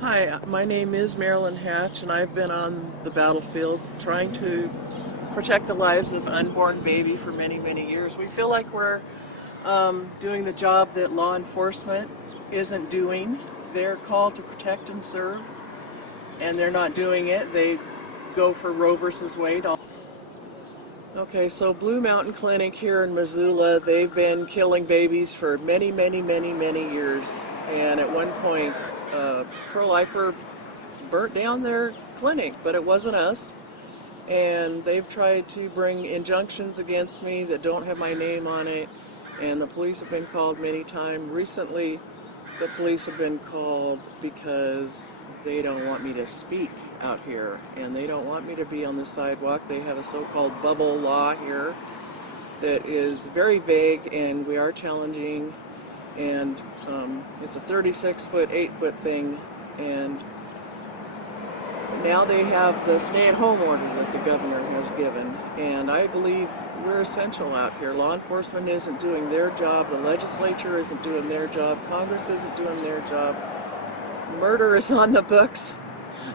Hi, my name is Marylin Hatch, and I've been on the battlefield trying to protect the lives of unborn baby for many, many years. We feel like we're doing the job that law enforcement isn't doing. They're called to protect and serve, and they're not doing it. They go for Roe versus Wade. Okay, so Blue Mountain Clinic here in Missoula, they've been killing babies for many, many, many, many years. And at one point, pro-lifer burnt down their clinic, but it wasn't us. And they've tried to bring injunctions against me that don't have my name on it. And the police have been called many times. Recently, the police have been called because they don't want me to speak out here, and they don't want me to be on the sidewalk. They have a so-called bubble law here that is very vague, and we are challenging, and it's a 36-foot, 8-foot thing, and now they have the stay-at-home order that the governor has given, and I believe we're essential out here. Law enforcement isn't doing their job, the legislature isn't doing their job, Congress isn't doing their job. Murder is on the books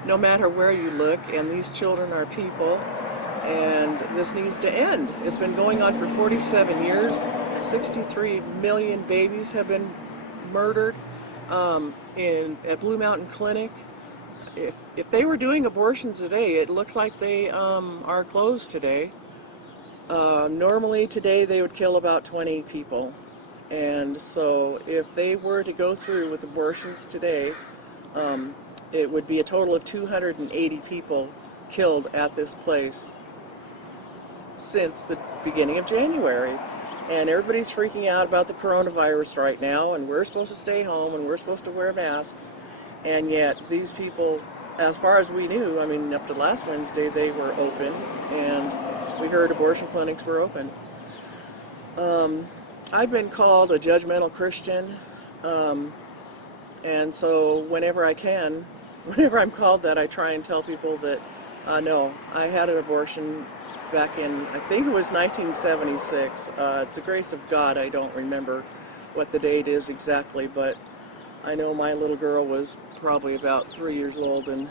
no matter where you look, and these children are people, and this needs to end. It's been going on for 47 years. 63 million babies have been murdered at Blue Mountain Clinic. If they were doing abortions today, it looks like they are closed today. Normally today they would kill about 20 people. And so if they were to go through with abortions today, it would be a total of 280 people killed at this place since the beginning of January. And everybody's freaking out about the coronavirus right now, and we're supposed to stay home, and we're supposed to wear masks. And yet these people, as far as we knew, I mean, up to last Wednesday, they were open, and we heard abortion clinics were open. I've been called a judgmental Christian, and so whenever I can, whenever I'm called that, I try and tell people that, no, I had an abortion back in, I think it was 1976. It's the grace of God. I don't remember what the date is exactly, but I know my little girl was probably about 3 years old, and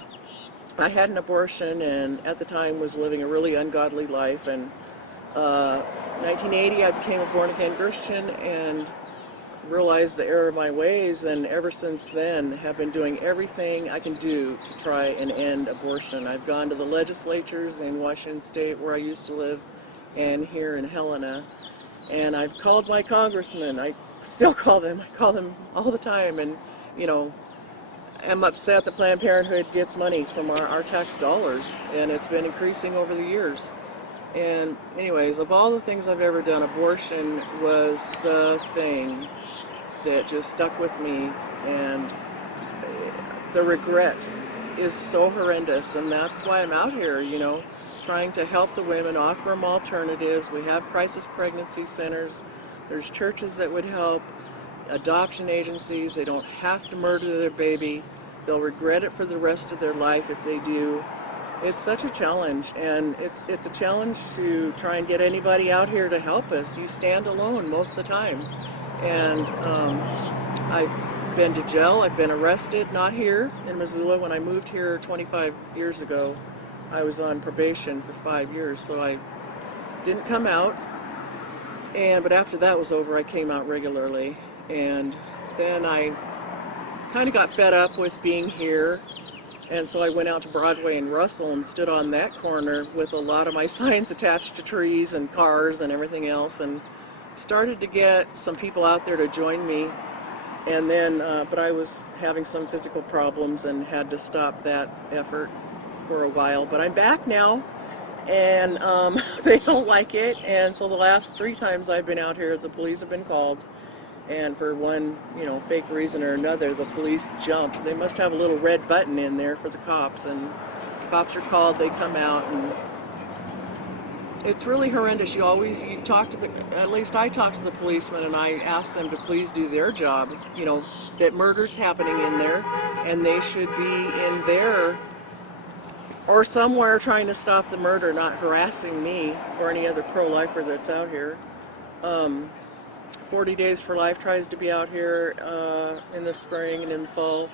I had an abortion, and at the time was living a really ungodly life. And 1980, I became a born-again Christian and realized the error of my ways, and ever since then have been doing everything I can do to try and end abortion. I've gone to the legislatures in Washington State, where I used to live, and here in Helena, and I've called my congressman. I still call them. I call them all the time, and you know, I'm upset that Planned Parenthood gets money from our tax dollars, and it's been increasing over the years. And anyways, of all the things I've ever done, abortion was the thing that just stuck with me, and the regret is so horrendous, and that's why I'm out here, you know, trying to help the women, offer them alternatives. We have crisis pregnancy centers. There's churches that would help, adoption agencies. They don't have to murder their baby. They'll regret it for the rest of their life if they do. It's such a challenge, and it's a challenge to try and get anybody out here to help us. You stand alone most of the time. And I've been to jail, I've been arrested, not here in Missoula. When I moved here 25 years ago, I was on probation for 5 years, so I didn't come out. But after that was over, I came out regularly. And then I kind of got fed up with being here, and so I went out to Broadway and Russell and stood on that corner with a lot of my signs attached to trees and cars and everything else, and started to get some people out there to join me. And then, but I was having some physical problems and had to stop that effort for a while. But I'm back now, and they don't like it. And so the last 3 times I've been out here, the police have been called. And for one, you know, fake reason or another, the police jump. They must have a little red button in there for the cops, and cops are called, they come out, and it's really horrendous. You talk to at least I talk to the policemen, and I ask them to please do their job. You know, that murder's happening in there, and they should be in there or somewhere trying to stop the murder, not harassing me or any other pro-lifer that's out here. 40 Days for Life tries to be out here in the spring and in the fall.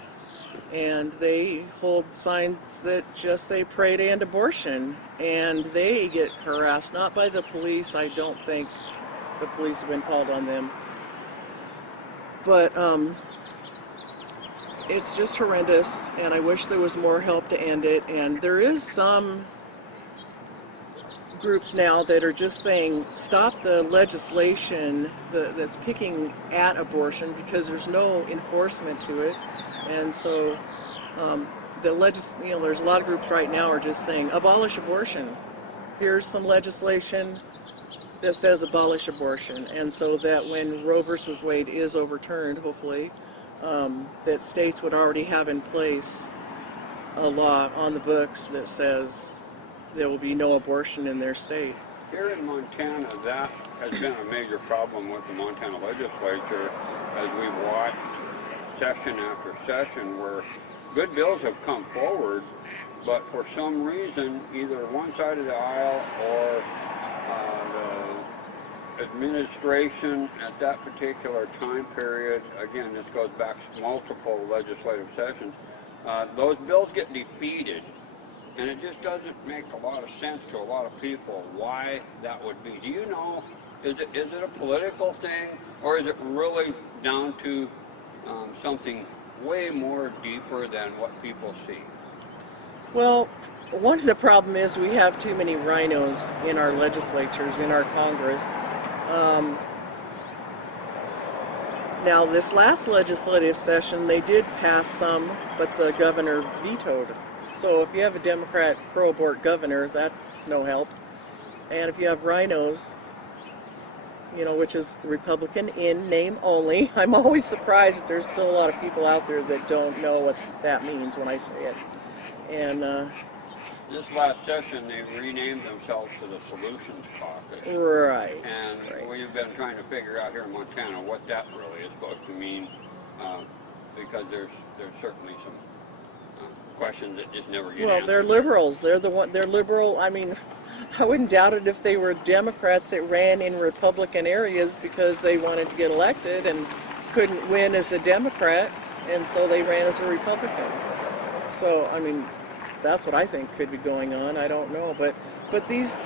and they hold signs that just say pray to end abortion, and they get harassed, not by the police. I don't think the police have been called on them, but it's just horrendous, and I wish there was more help to end it. And there is some groups now that are just saying stop the legislation that's picking at abortion, because there's no enforcement to it. And so there's a lot of groups right now are just saying abolish abortion. Here's some legislation that says abolish abortion, and so that when Roe versus Wade is overturned, hopefully, that states would already have in place a law on the books that says there will be no abortion in their state. Here in Montana, that has been a major problem with the Montana legislature as we've watched session after session where good bills have come forward, but for some reason, either one side of the aisle or the administration at that particular time period, again, this goes back to multiple legislative sessions, those bills get defeated. And it just doesn't make a lot of sense to a lot of people why that would be. Do you know, is it a political thing, or is it really down to something way more deeper than what people see? Well, one of the problem is we have too many rhinos in our legislatures, in our Congress. Now, this last legislative session, they did pass some, but the governor vetoed. So if you have a Democrat pro-abort governor, that's no help. And if you have rhinos, which is Republican in name only, I'm always surprised that there's still a lot of people out there that don't know what that means when I say it. And this last session, they renamed themselves to the Solutions Caucus. Right. And right. We've been trying to figure out here in Montana what that really is supposed to mean, because there's certainly some questions that just never get answered. Well, they're liberals. They're liberal. I mean, I wouldn't doubt it if they were Democrats that ran in Republican areas because they wanted to get elected and couldn't win as a Democrat, and so they ran as a Republican. So, I mean, that's what I think could be going on. I don't know, but these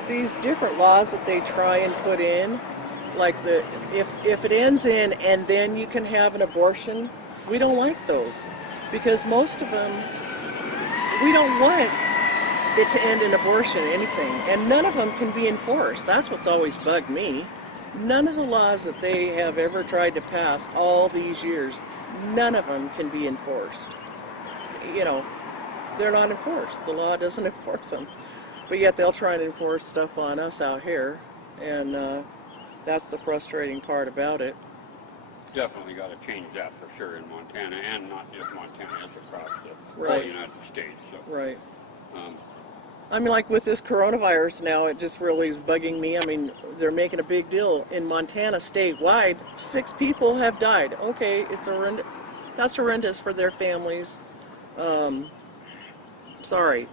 different laws that they try and put in, like if it ends in and then you can have an abortion, we don't like those, because most of them, we don't want it to end in abortion, anything, and none of them can be enforced. That's what's always bugged me. None of the laws that they have ever tried to pass all these years, none of them can be enforced. They're not enforced. The law doesn't enforce them. But yet they'll try and enforce stuff on us out here, and that's the frustrating part about it. Definitely got to change that for sure in Montana, and not just Montana, it's across the Right. whole United States. So, Right. I mean, like with this coronavirus now, it just really is bugging me. I mean, they're making a big deal. In Montana, statewide, 6 people have died. Okay, that's horrendous for their families. Sorry,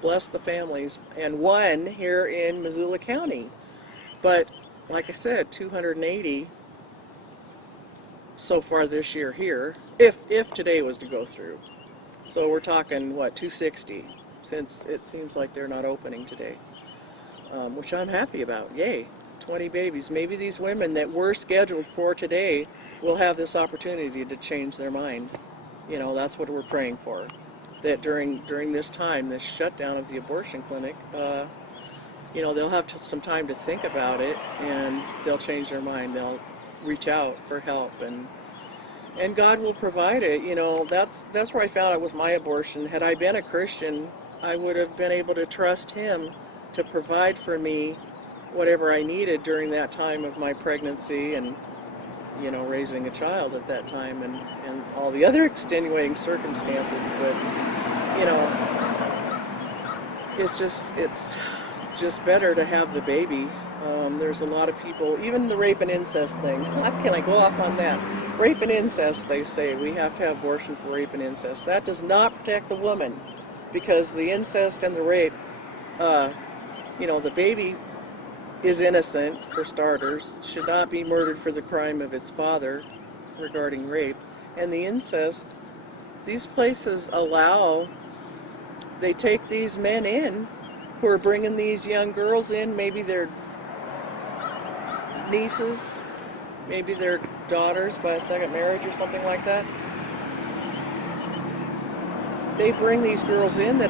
bless the families. And 1 here in Missoula County. But, like I said, 280 so far this year here, if today was to go through. So we're talking, 260, since it seems like they're not opening today, which I'm happy about. Yay, 20 babies. Maybe these women that were scheduled for today will have this opportunity to change their mind. That's what we're praying for, that during this time, this shutdown of the abortion clinic, they'll have some time to think about it, and they'll change their mind. They'll reach out for help, and God will provide it. That's where I found out with my abortion. Had I been a Christian, I would have been able to trust Him to provide for me whatever I needed during that time of my pregnancy and raising a child at that time, and all the other extenuating circumstances. But it's just better to have the baby. There's a lot of people, even the rape and incest thing. How can I go off on that? Rape and incest, they say we have to have abortion for rape and incest. That does not protect the woman, because the incest and the rape, the baby is innocent, for starters, should not be murdered for the crime of its father regarding rape. And the incest, these places they take these men in who are bringing these young girls in, maybe their nieces, maybe their daughters by a second marriage or something like that. They bring these girls in that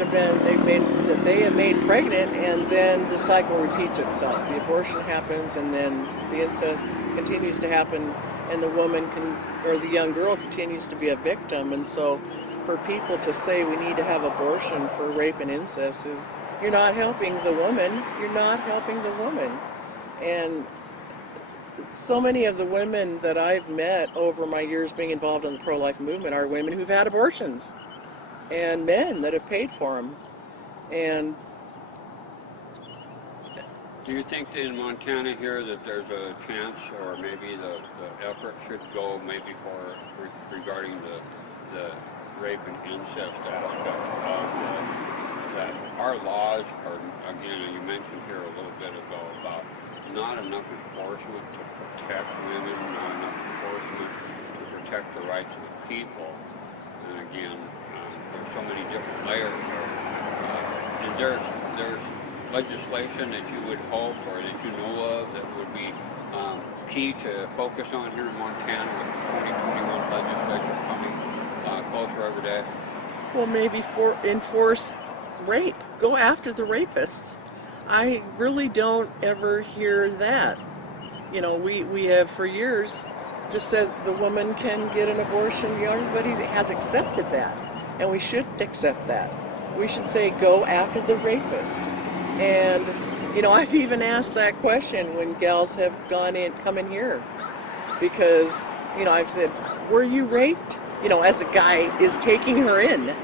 they have made pregnant, and then the cycle repeats itself. The abortion happens, and then the incest continues to happen, and the the young girl continues to be a victim. And so, for people to say we need to have abortion for rape and incest is, you're not helping the woman. You're not helping the woman. And so many of the women that I've met over my years being involved in the pro-life movement are women who've had abortions, and men that have paid for them. And do you think that in Montana here that there's a chance, or maybe the effort should go maybe regarding the rape and incest aspect of that our laws are, again, you mentioned here a little bit ago about not enough enforcement to protect women, not enough enforcement to protect the rights of the people. And again, there's so many different layers here. And there's legislation that you would hope or that you know of that would be key to focus on here in Montana with the 2021 legislature coming closer every day? well, maybe enforce rape. Go after the rapists. I really don't ever hear that. You know, we have for years just said the woman can get an abortion. You know, everybody has accepted that, and we shouldn't accept that. We should say go after the rapist. And you know, I've even asked that question when gals have come in here, because you know, I've said, were you raped? You know, as the guy is taking her in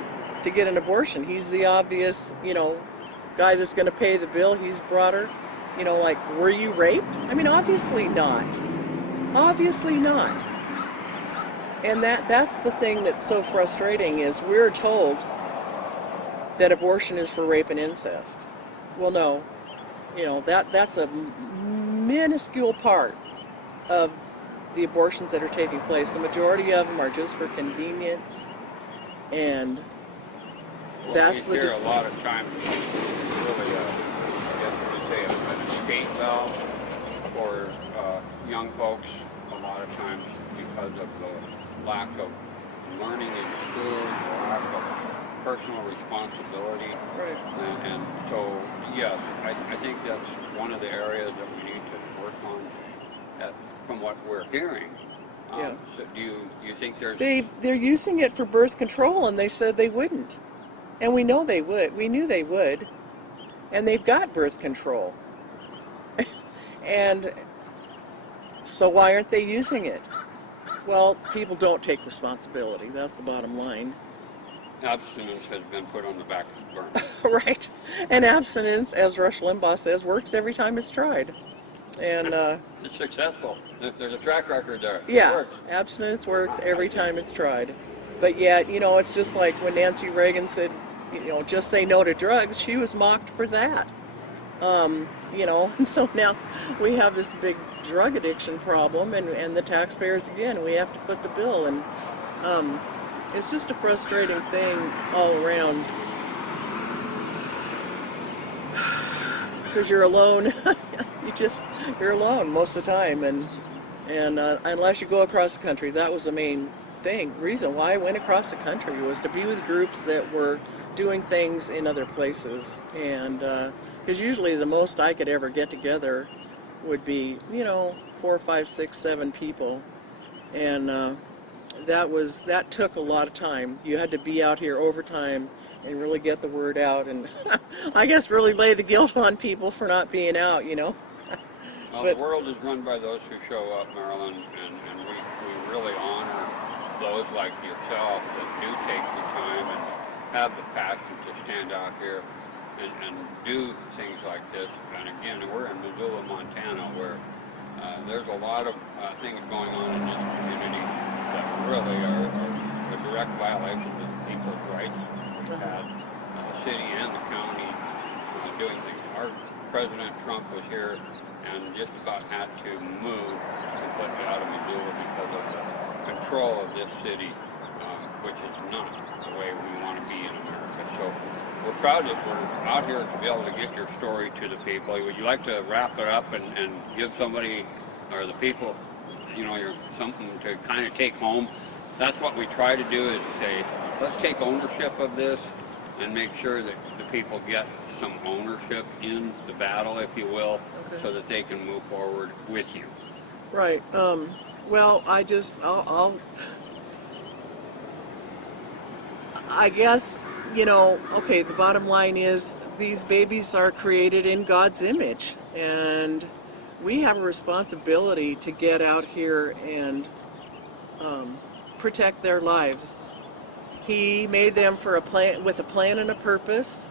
to get an abortion, he's the obvious, you know, guy that's going to pay the bill. He's brought her, you know, like, were you raped? I mean, obviously not. Obviously not. And that's the thing that's so frustrating is we're told that abortion is for rape and incest. Well, no. You know, that's a minuscule part of the abortions that are taking place. The majority of them are just for convenience, and that's the we hear a lot of times really, I guess you could say, an escape valve for young folks. A lot of times because of the lack of learning in school, the lack of personal responsibility. right. And so, yes, I think that's one of the areas that we need to work on from what we're hearing. Yeah. So do you think there's... They're using it for birth control, and they said they wouldn't. And we know they would. We knew they would. And they've got birth control. And so why aren't they using it? Well, people don't take responsibility. That's the bottom line. Abstinence has been put on the back burner. Right. And abstinence, as Rush Limbaugh says, works every time it's tried. And It's successful. There's a track record there. yeah, It works. abstinence works every time it's tried. But yet, you know, it's just like when Nancy Reagan said, you know, just say no to drugs, she was mocked for that. You know, and so now we have this big drug addiction problem, and the taxpayers, again, we have to foot the bill. And it's just a frustrating thing all around. Because you're alone. You're alone most of the time, and unless you go across the country. That was the main reason why I went across the country, was to be with groups that were doing things in other places. And because usually the most I could ever get together would be, you know, 4, 5, 6, 7 people, and that took a lot of time. You had to be out here overtime and really get the word out, and I guess really lay the guilt on people for not being out, you know. Well, But the world is run by those who show up, Marylin, and we really honor those like yourself that do take the time and have the passion to stand out here and do things like this. And again, we're in Missoula, Montana, where there's a lot of things going on in this community that really are a direct violation of people's rights. We've had the city and the county doing things. Our President Trump was here and just about had to move completely out of Missoula because of the control of this city which is not the way we want to be in America. So we're proud that we're out here to be able to get your story to the people. Would you like to wrap it up and give somebody or the people, something to kind of take home? That's what we try to do, is to say, let's take ownership of this and make sure that the people get some ownership in the battle, if you will, Okay. so that they can move forward with you. Right. Well, I guess, okay, the bottom line is these babies are created in God's image, and we have a responsibility to get out here and protect their lives. He made them for with a plan and a purpose,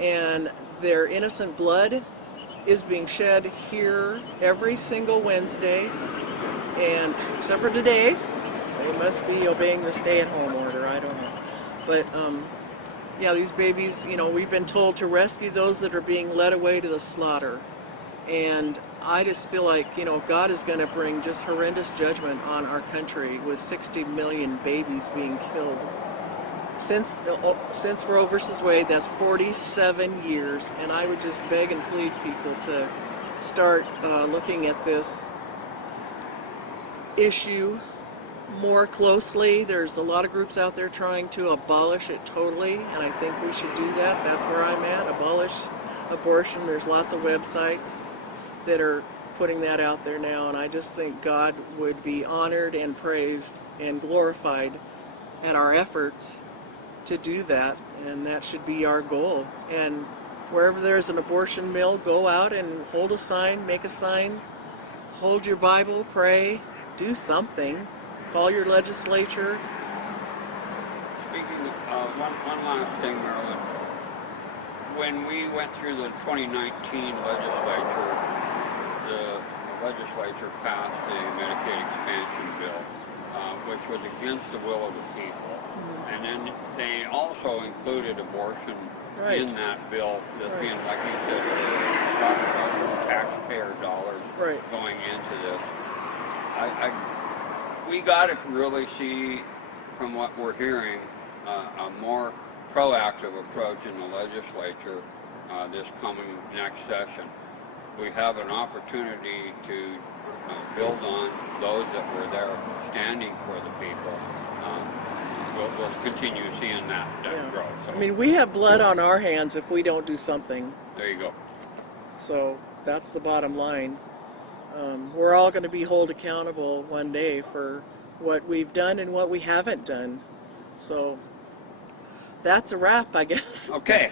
and their innocent blood is being shed here every single Wednesday, and except for today, they must be obeying the stay-at-home order. I don't know, but yeah, these babies, we've been told to rescue those that are being led away to the slaughter, and I just feel like, God is going to bring just horrendous judgment on our country with 60 million babies being killed. Since Roe versus Wade, that's 47 years, and I would just beg and plead people to start looking at this issue more closely. There's a lot of groups out there trying to abolish it totally, and I think we should do that. That's where I'm at. Abolish abortion. There's lots of websites that are putting that out there now, and I just think God would be honored and praised and glorified at our efforts to do that, and that should be our goal. And wherever there's an abortion mill, go out and hold a sign, make a sign, hold your Bible, pray, do something, call your legislature. Speaking of one last thing, Marilyn, when we went through the 2019 legislature, the legislature passed the Medicaid expansion bill, which was against the will of the people. And then they also included abortion in that bill, just being, like you said, talking about taxpayer dollars going into this. We got to really see, from what we're hearing, a more proactive approach in the legislature this coming next session. We have an opportunity to build on those that were there standing for the people. We'll continue seeing that growth. So, I mean, we have blood on our hands if we don't do something. there you go. So that's the bottom line. We're all going to be held accountable one day for what we've done and what we haven't done. So that's a wrap, I guess. Okay.